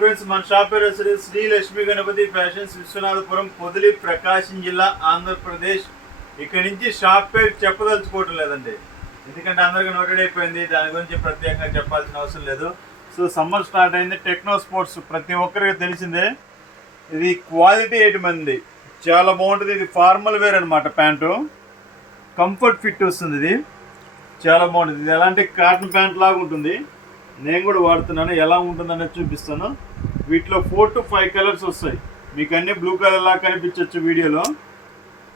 Friends, మన shop పేరు Shri Lakshmi Ganapati fashions, Viswanathapuram, Podili, ప్రకాశం జిల్లా, ఆంధ్రప్రదేశ్. ఇక్కడ నుంచి షాప్ పేరు చెప్పదలుచుకోవటం లేదండి, ఎందుకంటే అందరికీ నోటెడ్ అయిపోయింది. దాని గురించి ప్రత్యేకంగా చెప్పాల్సిన అవసరం లేదు. సో సమ్మర్ స్టార్ట్ అయింది. టెక్నో స్పోర్ట్స్ ప్రతి ఒక్కరికి తెలిసిందే. ఇది క్వాలిటీ ఐటమ్, చాలా బాగుంటుంది. ఇది ఫార్మల్ వేర్ అనమాట. ప్యాంటు కంఫర్ట్ ఫిట్ వస్తుంది. ఇది చాలా బాగుంటుంది. ఇది ఎలాంటి కాటన్ ప్యాంట్ లాగా ఉంటుంది. నేను కూడా వాడుతున్నాను, ఎలా ఉంటుందనేది చూపిస్తాను. వీటిలో 4 to 5 కలర్స్ వస్తాయి. మీకు అన్ని బ్లూ కలర్ లాగా కనిపించవచ్చు వీడియోలో.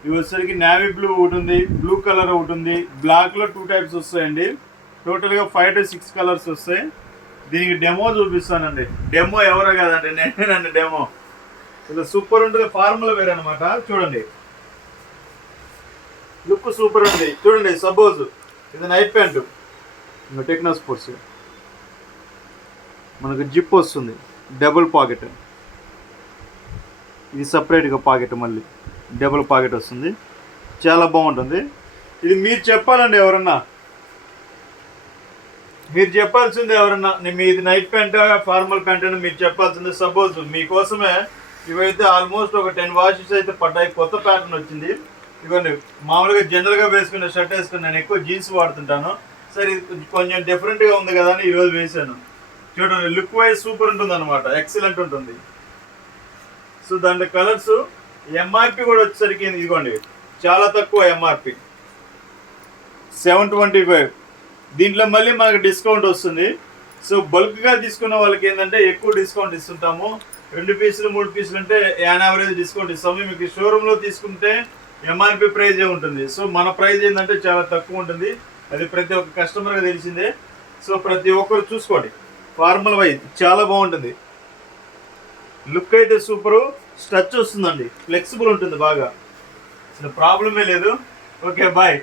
ఇవి వచ్చేసరికి నేవీ బ్లూ ఒకటి ఉంది, బ్లూ కలర్ ఒకటి ఉంది, బ్లాక్లో 2 టైప్స్ వస్తాయండి. టోటల్గా 5 to 6 కలర్స్ వస్తాయి. దీనికి డెమో చూపిస్తానండి. డెమో ఎవరో కాదండి, నేనేనండి డెమో. ఇది సూపర్ ఉంటుంది. ఫార్మల్ వేర్ అనమాట. చూడండి, లుక్ సూపర్ ఉంది. చూడండి, సపోజ్ ఇది నైట్ ప్యాంటు, టెక్నో స్పోర్ట్స్. మనకు జిప్ వస్తుంది, డబుల్ పాకెట్. ఇది సపరేట్గా పాకెట్, మళ్ళీ డబుల్ పాకెట్ వస్తుంది. చాలా బాగుంటుంది. ఇది మీరు చెప్పాలండి, ఎవరన్నా మీరు చెప్పాల్సిందే. ఎవరన్నా మీది నైట్ ప్యాంట్ ఫార్మల్ ప్యాంట్ అని మీరు చెప్పాల్సిందే. సపోజ్ మీకోసమే ఇవైతే ఆల్మోస్ట్ ఒక 10 వాషెస్ అయితే పడ్డాయి. కొత్త ప్యాటర్న్ వచ్చింది. ఇవన్నీ మామూలుగా జనరల్గా వేసుకునే షర్ట్ వేసుకుని నేను ఎక్కువ జీన్స్ వాడుతుంటాను. సరే, ఇది కొంచెం డిఫరెంట్గా ఉంది కదా అని ఈరోజు వేసాను. చూడండి, లుక్ వైజ్ సూపర్ ఉంటుంది అనమాట, ఎక్సలెంట్ ఉంటుంది. సో దాంట్లో కలర్స్, ఎంఆర్పి కూడా వచ్చేసరికి ఇదిగోండి, చాలా తక్కువ ఎంఆర్పి, 725. దీంట్లో మళ్ళీ మనకు డిస్కౌంట్ వస్తుంది. సో బల్క్గా తీసుకున్న వాళ్ళకి ఏంటంటే ఎక్కువ డిస్కౌంట్ ఇస్తుంటాము. 2 పీసులు 3 పీసులు అంటే యాన్ యావరేజ్ డిస్కౌంట్ ఇస్తాము. మీకు షోరూంలో తీసుకుంటే ఎంఆర్పి ప్రైజే ఉంటుంది. సో మన ప్రైజ్ ఏంటంటే చాలా తక్కువ ఉంటుంది. అది ప్రతి ఒక్క కస్టమర్గా తెలిసిందే. సో ప్రతి ఒక్కరు చూసుకోండి. ఫార్మల్ వైజ్ చాలా బాగుంటుంది. లుక్ అయితే సూపరు. స్ట్రెచ్ వస్తుందండి, ఫ్లెక్సిబుల్ ఉంటుంది బాగా, అసలు ప్రాబ్లమే లేదు. Okay, bye.